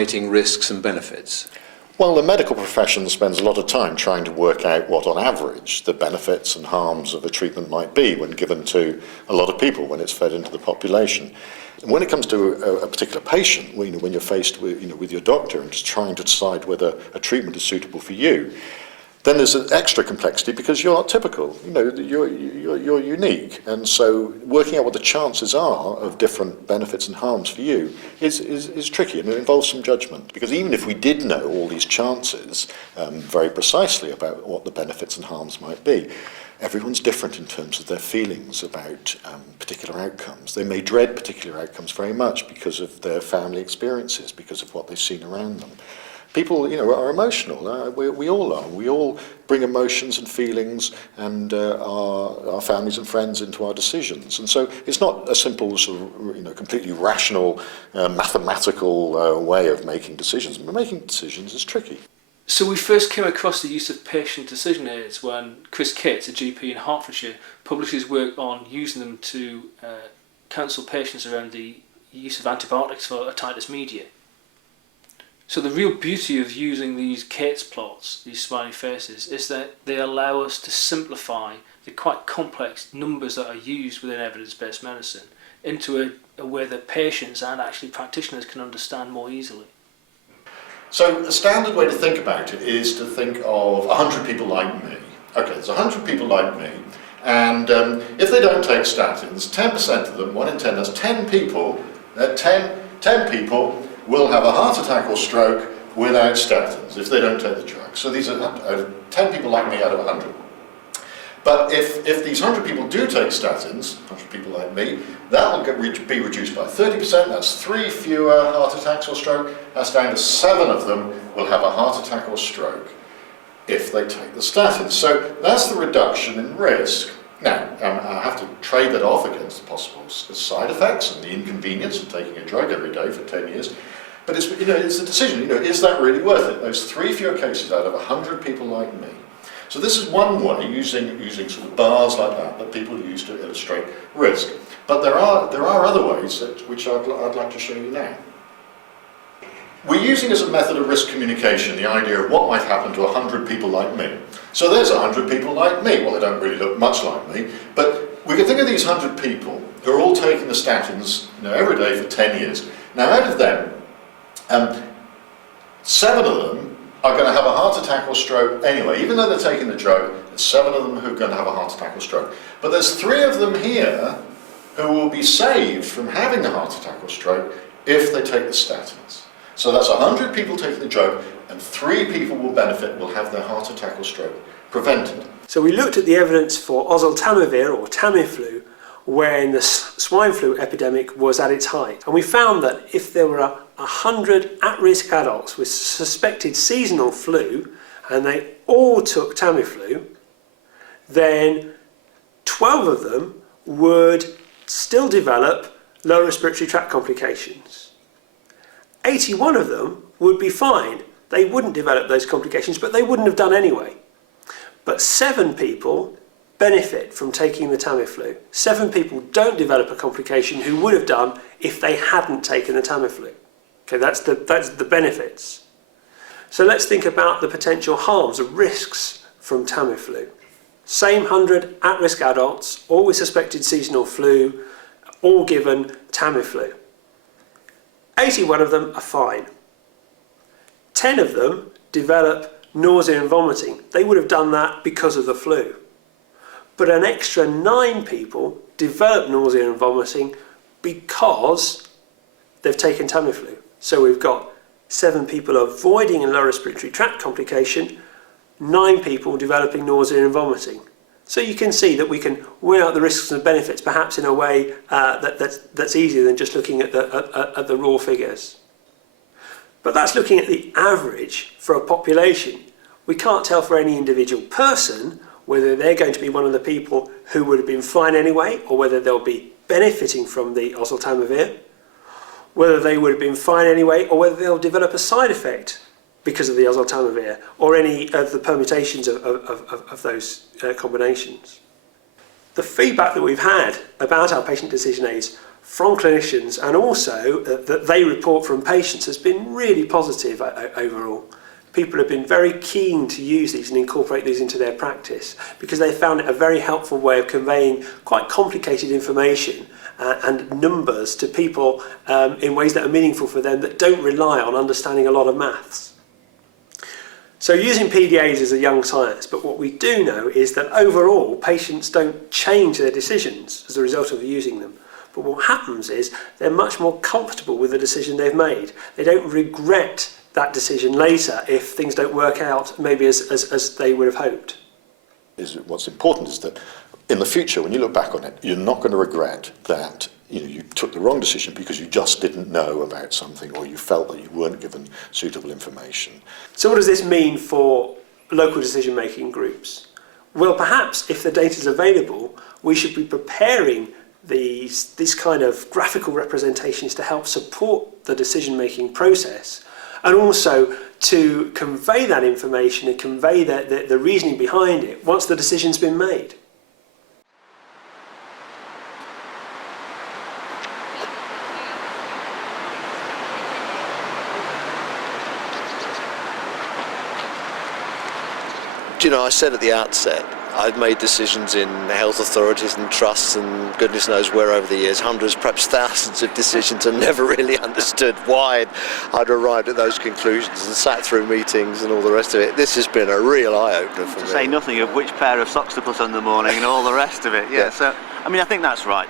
estimating risks and benefits? Well, the medical profession spends a lot of time trying to work out what, on average, the benefits and harms of a treatment might be when given to a lot of people, when it's fed into the population. And when it comes to a particular patient, when you're faced with your doctor and just trying to decide whether a treatment is suitable for you, then there's an extra complexity because you're not typical. You're unique, and so working out what the chances are of different benefits and harms for you is tricky, and it involves some judgment. Because even if we did know all these chances very precisely about what the benefits and harms might be, everyone's different in terms of their feelings about particular outcomes. They may dread particular outcomes very much because of their family experiences, because of what they've seen around them. People, are emotional. We all are. We all bring emotions and feelings and our families and friends into our decisions. And so it's not a simple sort of, completely rational, mathematical way of making decisions. But making decisions is tricky. So we first came across the use of patient decision aids when Chris Kitts, a GP in Hertfordshire, published his work on using them to counsel patients around the use of antibiotics for otitis media. So the real beauty of using these Kitts plots, these smiley faces, is that they allow us to simplify the quite complex numbers that are used within evidence-based medicine into a way that patients and actually practitioners can understand more easily. So a standard way to think about it is to think of 100 people like me. Okay, there's 100 people like me, and if they don't take statins, 10% of them, 1 in 10, that's 10 people, 10 people will have a heart attack or stroke without statins if they don't take the drug. So these are 10 people like me out of 100. But if these 100 people do take statins, 100 people like me, that will be reduced by 30%. That's 3 fewer heart attacks or stroke. That's down to 7 of them will have a heart attack or stroke if they take the statins. So that's the reduction in risk. Now, I have to trade that off against the possible side effects and the inconvenience of taking a drug every day for 10 years. But it's a decision, is that really worth it? Those 3 fewer cases out of 100 people like me. So this is one way, using sort of bars like that people use to illustrate risk. But there are other ways which I'd like to show you now. We're using as a method of risk communication the idea of what might happen to 100 people like me. So there's 100 people like me. Well, they don't really look much like me, but we can think of these 100 people who are all taking the statins every day for 10 years. Now, out of them, 7 of them are going to have a heart attack or stroke anyway. Even though they're taking the drug, there's 7 of them who are going to have a heart attack or stroke. But there's 3 of them here who will be saved from having a heart attack or stroke if they take the statins. So that's 100 people taking the drug, and 3 people will benefit, will have their heart attack or stroke prevented. So we looked at the evidence for oseltamivir, or Tamiflu, when the swine flu epidemic was at its height. And we found that if there were 100 at-risk adults with suspected seasonal flu, and they all took Tamiflu, then 12 of them would still develop lower respiratory tract complications. 81 of them would be fine. They wouldn't develop those complications, but they wouldn't have done anyway. But 7 people benefit from taking the Tamiflu. 7 people don't develop a complication who would have done if they hadn't taken the Tamiflu. Okay, that's the benefits. So let's think about the potential harms, the risks from Tamiflu. Same 100 at-risk adults, all with suspected seasonal flu, all given Tamiflu. 81 of them are fine. 10 of them develop nausea and vomiting. They would have done that because of the flu. But an extra 9 people develop nausea and vomiting because they've taken Tamiflu. So we've got 7 people avoiding a lower respiratory tract complication, 9 people developing nausea and vomiting. So you can see that we can weigh out the risks and benefits perhaps in a way that's easier than just looking at the raw figures. But that's looking at the average for a population. We can't tell for any individual person whether they're going to be one of the people who would have been fine anyway, or whether they'll be benefiting from the oseltamivir, whether they would have been fine anyway, or whether they'll develop a side effect because of the oseltamivir, or any of the permutations of those combinations. The feedback that we've had about our patient decision aids from clinicians and also that they report from patients has been really positive overall. People have been very keen to use these and incorporate these into their practice because they found it a very helpful way of conveying quite complicated information and numbers to people in ways that are meaningful for them that don't rely on understanding a lot of maths. So using PDAs is a young science, but what we do know is that overall patients don't change their decisions as a result of using them. But what happens is they're much more comfortable with the decision they've made. They don't regret that decision later if things don't work out maybe as they would have hoped. What's important is that in the future, when you look back on it, you're not going to regret that you took the wrong decision because you just didn't know about something or you felt that you weren't given suitable information. So what does this mean for local decision-making groups? Well, perhaps if the data is available, we should be preparing these kind of graphical representations to help support the decision-making process and also to convey that information and convey the reasoning behind it once the decision's been made. Do you know, I said at the outset, I've made decisions in health authorities and trusts and goodness knows where over the years, hundreds, perhaps thousands of decisions, and never really understood why I'd arrived at those conclusions and sat through meetings and all the rest of it. This has been a real eye-opener for me. To say nothing of which pair of socks to put on in the morning and all the rest of it. Yeah. So, I mean, I think that's right.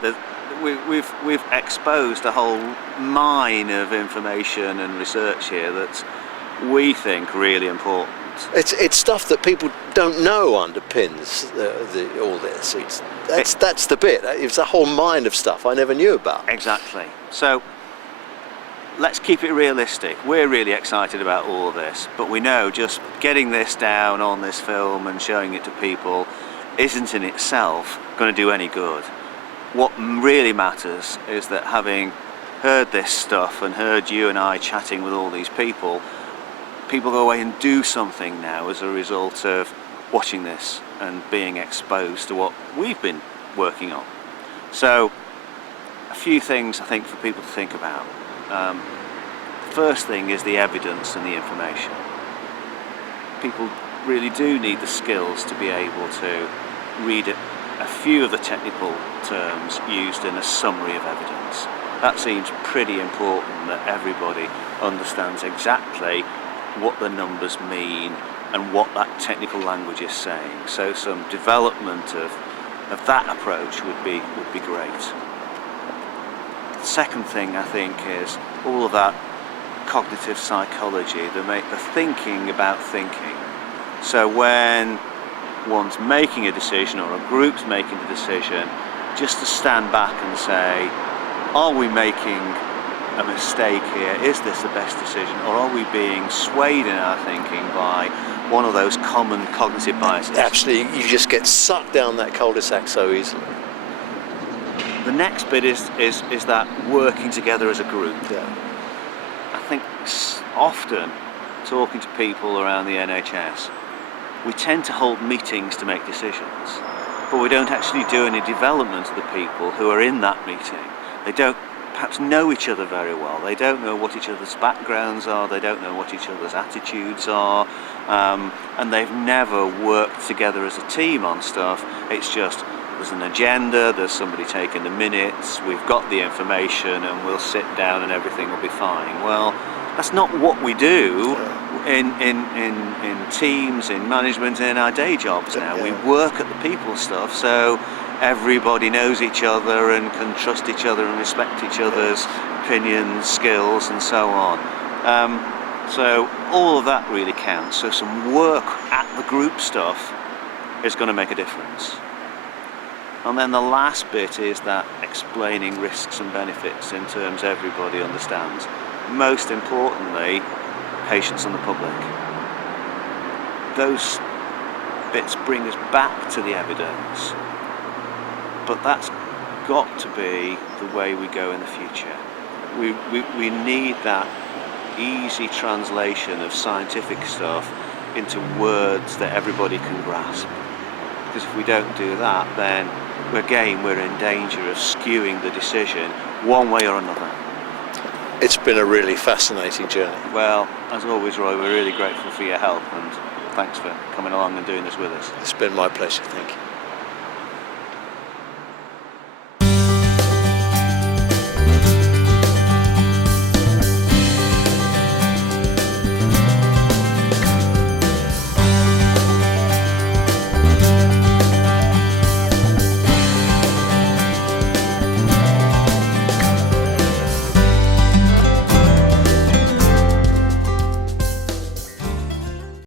We've exposed a whole mine of information and research here that's, we think, really important. It's stuff that people don't know underpins all this. That's the bit. It's a whole mine of stuff I never knew about. Exactly. So let's keep it realistic. We're really excited about all of this, but we know just getting this down on this film and showing it to people isn't in itself going to do any good. What really matters is that having heard this stuff and heard you and I chatting with all these people go away and do something now as a result of watching this and being exposed to what we've been working on. So, a few things I think for people to think about. The first thing is the evidence and the information. People really do need the skills to be able to read a few of the technical terms used in a summary of evidence. That seems pretty important, that everybody understands exactly what the numbers mean and what that technical language is saying. So some development of that approach would be great. The second thing I think is all of that cognitive psychology, the thinking about thinking. So when one's making a decision or a group's making a decision, just to stand back and say, are we making a mistake here? Is this the best decision, or are we being swayed in our thinking by one of those common cognitive biases? Absolutely, you just get sucked down that cul-de-sac so easily. The next bit is that working together as a group. Yeah. I think often talking to people around the NHS, we tend to hold meetings to make decisions, but we don't actually do any development of the people who are in that meeting. They don't perhaps know each other very well. They don't know what each other's backgrounds are, they don't know what each other's attitudes are, and they've never worked together as a team on stuff. It's just, there's an agenda, there's somebody taking the minutes, we've got the information and we'll sit down and everything will be fine. Well, that's not what we do in teams, in management, in our day jobs now. We work at the people stuff, so everybody knows each other and can trust each other and respect each other's opinions, skills and so on. So all of that really counts. So some work at the group stuff is going to make a difference. And then the last bit is that explaining risks and benefits in terms everybody understands. Most importantly, patients and the public. Those bits bring us back to the evidence. But that's got to be the way we go in the future. We need that easy translation of scientific stuff into words that everybody can grasp. Because if we don't do that, then again, we're in danger of skewing the decision one way or another. It's been a really fascinating journey. Well, as always, Roy, we're really grateful for your help, and thanks for coming along and doing this with us. It's been my pleasure, thank you.